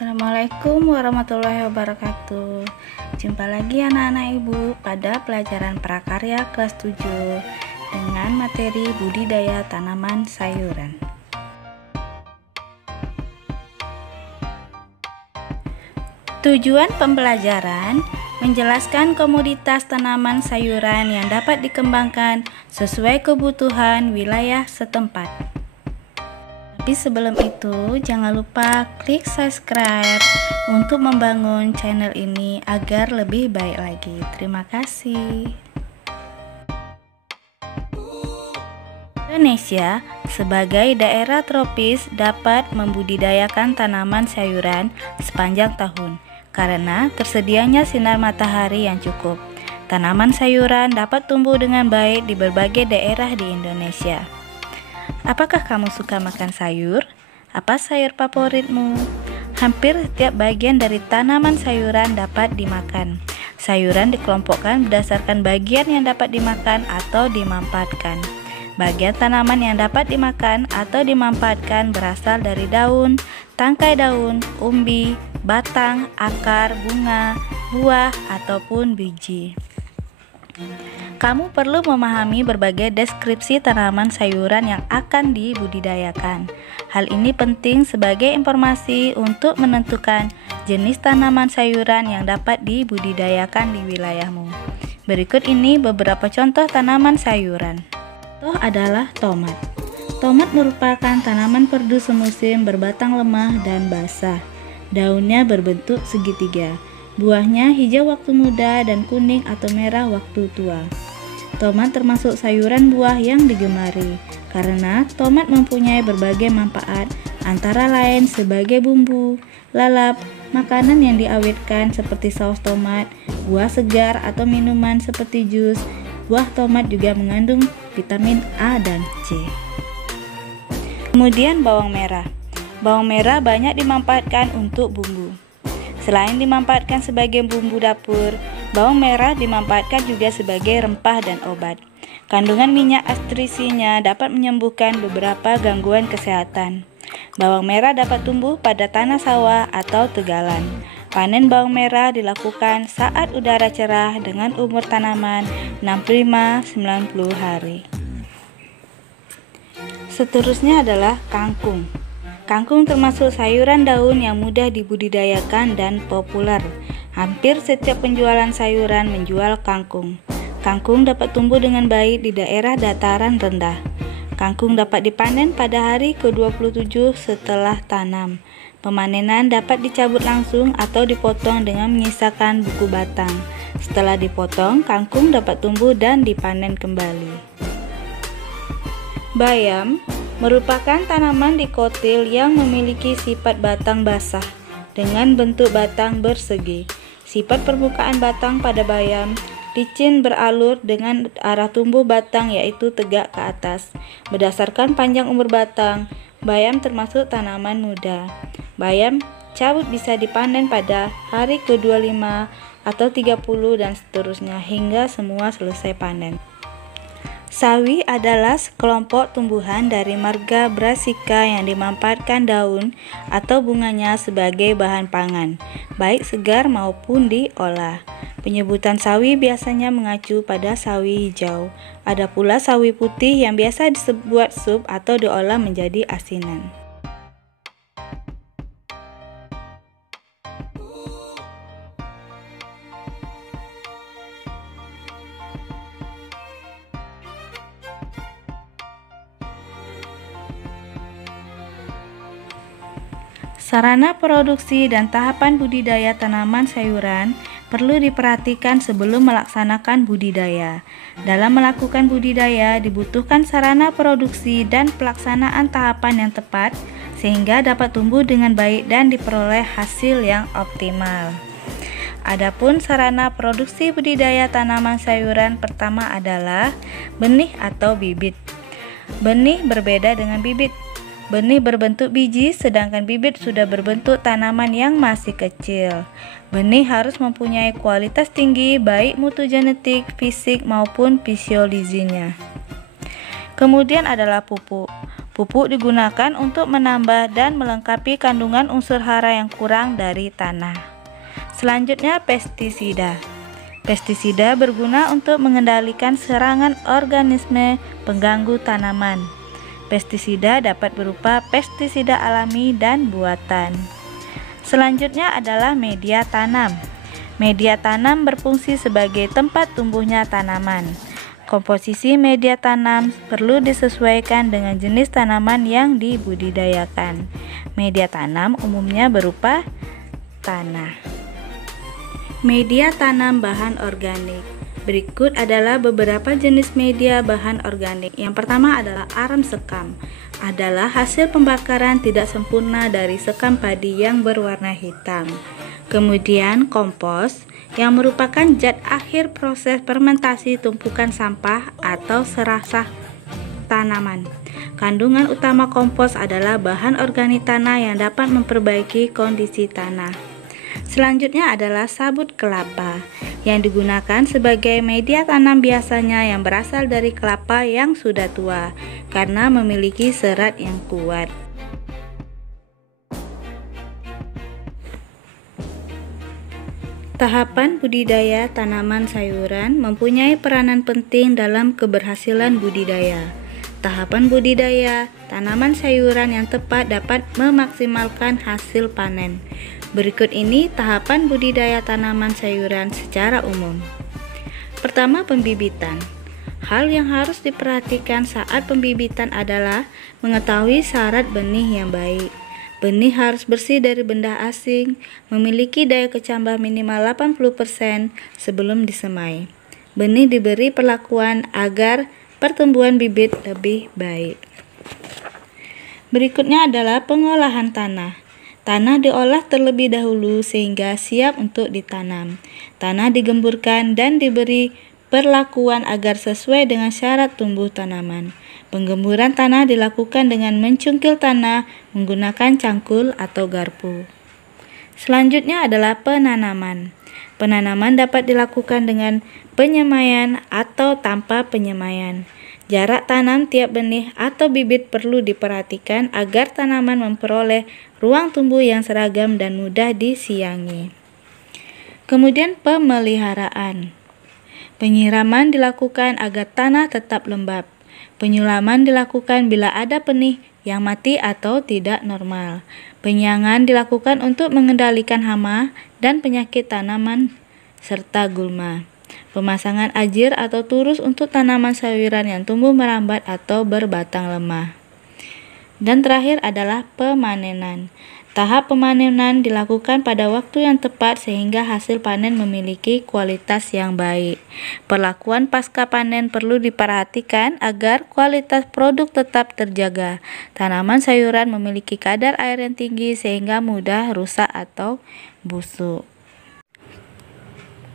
Assalamualaikum warahmatullahi wabarakatuh. Jumpa lagi anak-anak ibu pada pelajaran prakarya kelas 7 dengan materi budidaya tanaman sayuran. Tujuan pembelajaran menjelaskan komoditas tanaman sayuran yang dapat dikembangkan sesuai kebutuhan wilayah setempat. Tapi sebelum itu, jangan lupa klik subscribe untuk membangun channel ini agar lebih baik lagi. Terima kasih. Indonesia sebagai daerah tropis dapat membudidayakan tanaman sayuran sepanjang tahun karena tersedianya sinar matahari yang cukup. Tanaman sayuran dapat tumbuh dengan baik di berbagai daerah di Indonesia. Apakah kamu suka makan sayur? Apa sayur favoritmu? Hampir setiap bagian dari tanaman sayuran dapat dimakan. Sayuran dikelompokkan berdasarkan bagian yang dapat dimakan atau dimanfaatkan. Bagian tanaman yang dapat dimakan atau dimanfaatkan berasal dari daun, tangkai daun, umbi, batang, akar, bunga, buah, ataupun biji. Kamu perlu memahami berbagai deskripsi tanaman sayuran yang akan dibudidayakan. Hal ini penting sebagai informasi untuk menentukan jenis tanaman sayuran yang dapat dibudidayakan di wilayahmu. Berikut ini beberapa contoh tanaman sayuran. Contoh adalah tomat. Tomat merupakan tanaman perdu semusim berbatang lemah dan basah. Daunnya berbentuk segitiga. Buahnya hijau waktu muda dan kuning atau merah waktu tua. Tomat termasuk sayuran buah yang digemari karena tomat mempunyai berbagai manfaat, antara lain sebagai bumbu, lalap, makanan yang diawetkan seperti saus tomat, buah segar atau minuman seperti jus. Buah tomat juga mengandung vitamin A dan C. Kemudian bawang merah. Bawang merah banyak dimanfaatkan untuk bumbu. Selain dimanfaatkan sebagai bumbu dapur, bawang merah dimanfaatkan juga sebagai rempah dan obat. Kandungan minyak astrisinya dapat menyembuhkan beberapa gangguan kesehatan. Bawang merah dapat tumbuh pada tanah sawah atau tegalan. Panen bawang merah dilakukan saat udara cerah dengan umur tanaman 65-90 hari. Seterusnya adalah kangkung. Kangkung termasuk sayuran daun yang mudah dibudidayakan dan populer. Hampir setiap penjualan sayuran menjual kangkung. Kangkung dapat tumbuh dengan baik di daerah dataran rendah. Kangkung dapat dipanen pada hari ke-27 setelah tanam. Pemanenan dapat dicabut langsung atau dipotong dengan menyisakan buku batang. Setelah dipotong, kangkung dapat tumbuh dan dipanen kembali. Bayam merupakan tanaman dikotil yang memiliki sifat batang basah dengan bentuk batang bersegi. Sifat permukaan batang pada bayam licin beralur dengan arah tumbuh batang yaitu tegak ke atas. Berdasarkan panjang umur batang, bayam termasuk tanaman muda. Bayam cabut bisa dipanen pada hari ke-25 atau 30 dan seterusnya hingga semua selesai panen. Sawi adalah sekelompok tumbuhan dari marga Brassica yang dimanfaatkan daun atau bunganya sebagai bahan pangan, baik segar maupun diolah. Penyebutan sawi biasanya mengacu pada sawi hijau. Ada pula sawi putih yang biasa dibuat sup atau diolah menjadi asinan. Sarana produksi dan tahapan budidaya tanaman sayuran perlu diperhatikan sebelum melaksanakan budidaya. Dalam melakukan budidaya dibutuhkan sarana produksi dan pelaksanaan tahapan yang tepat sehingga dapat tumbuh dengan baik dan diperoleh hasil yang optimal. Adapun sarana produksi budidaya tanaman sayuran pertama adalah benih atau bibit. Benih berbeda dengan bibit. Benih berbentuk biji, sedangkan bibit sudah berbentuk tanaman yang masih kecil. Benih harus mempunyai kualitas tinggi, baik mutu genetik, fisik, maupun fisiologinya. Kemudian adalah pupuk. Pupuk digunakan untuk menambah dan melengkapi kandungan unsur hara yang kurang dari tanah. Selanjutnya, pestisida. Pestisida berguna untuk mengendalikan serangan organisme pengganggu tanaman. Pestisida dapat berupa pestisida alami dan buatan. Selanjutnya adalah media tanam. Media tanam berfungsi sebagai tempat tumbuhnya tanaman. Komposisi media tanam perlu disesuaikan dengan jenis tanaman yang dibudidayakan. Media tanam umumnya berupa tanah. Media tanam bahan organik. Berikut adalah beberapa jenis media bahan organik. Yang pertama adalah arang sekam. Adalah hasil pembakaran tidak sempurna dari sekam padi yang berwarna hitam. Kemudian kompos, yang merupakan zat akhir proses fermentasi tumpukan sampah atau serasah tanaman. Kandungan utama kompos adalah bahan organik tanah yang dapat memperbaiki kondisi tanah. Selanjutnya adalah sabut kelapa, yang digunakan sebagai media tanam biasanya yang berasal dari kelapa yang sudah tua, karena memiliki serat yang kuat. Tahapan budidaya tanaman sayuran mempunyai peranan penting dalam keberhasilan budidaya. Tahapan budidaya tanaman sayuran yang tepat dapat memaksimalkan hasil panen. Berikut ini tahapan budidaya tanaman sayuran secara umum. Pertama, pembibitan. Hal yang harus diperhatikan saat pembibitan adalah mengetahui syarat benih yang baik. Benih harus bersih dari benda asing, memiliki daya kecambah minimal 80% sebelum disemai. Benih diberi perlakuan agar pertumbuhan bibit lebih baik. Berikutnya adalah pengolahan tanah. Tanah diolah terlebih dahulu sehingga siap untuk ditanam. Tanah digemburkan dan diberi perlakuan agar sesuai dengan syarat tumbuh tanaman. Penggemburan tanah dilakukan dengan mencungkil tanah menggunakan cangkul atau garpu. Selanjutnya adalah penanaman. Penanaman dapat dilakukan dengan penyemaian atau tanpa penyemaian. Jarak tanam tiap benih atau bibit perlu diperhatikan agar tanaman memperoleh ruang tumbuh yang seragam dan mudah disiangi. Kemudian pemeliharaan. Penyiraman dilakukan agar tanah tetap lembab. Penyulaman dilakukan bila ada benih yang mati atau tidak normal. Penyiangan dilakukan untuk mengendalikan hama dan penyakit tanaman serta gulma. Pemasangan ajir atau turus untuk tanaman sayuran yang tumbuh merambat atau berbatang lemah. Dan terakhir adalah pemanenan. Tahap pemanenan dilakukan pada waktu yang tepat sehingga hasil panen memiliki kualitas yang baik. Perlakuan pasca panen perlu diperhatikan agar kualitas produk tetap terjaga. Tanaman sayuran memiliki kadar air yang tinggi sehingga mudah rusak atau busuk.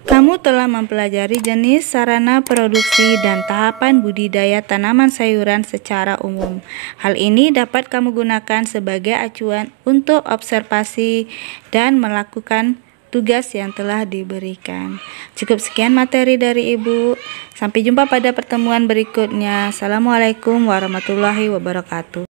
Kamu telah mempelajari jenis, sarana produksi, dan tahapan budidaya tanaman sayuran secara umum. Hal ini dapat kamu gunakan sebagai acuan untuk observasi dan melakukan tugas yang telah diberikan. Cukup sekian materi dari Ibu. Sampai jumpa pada pertemuan berikutnya. Assalamualaikum warahmatullahi wabarakatuh.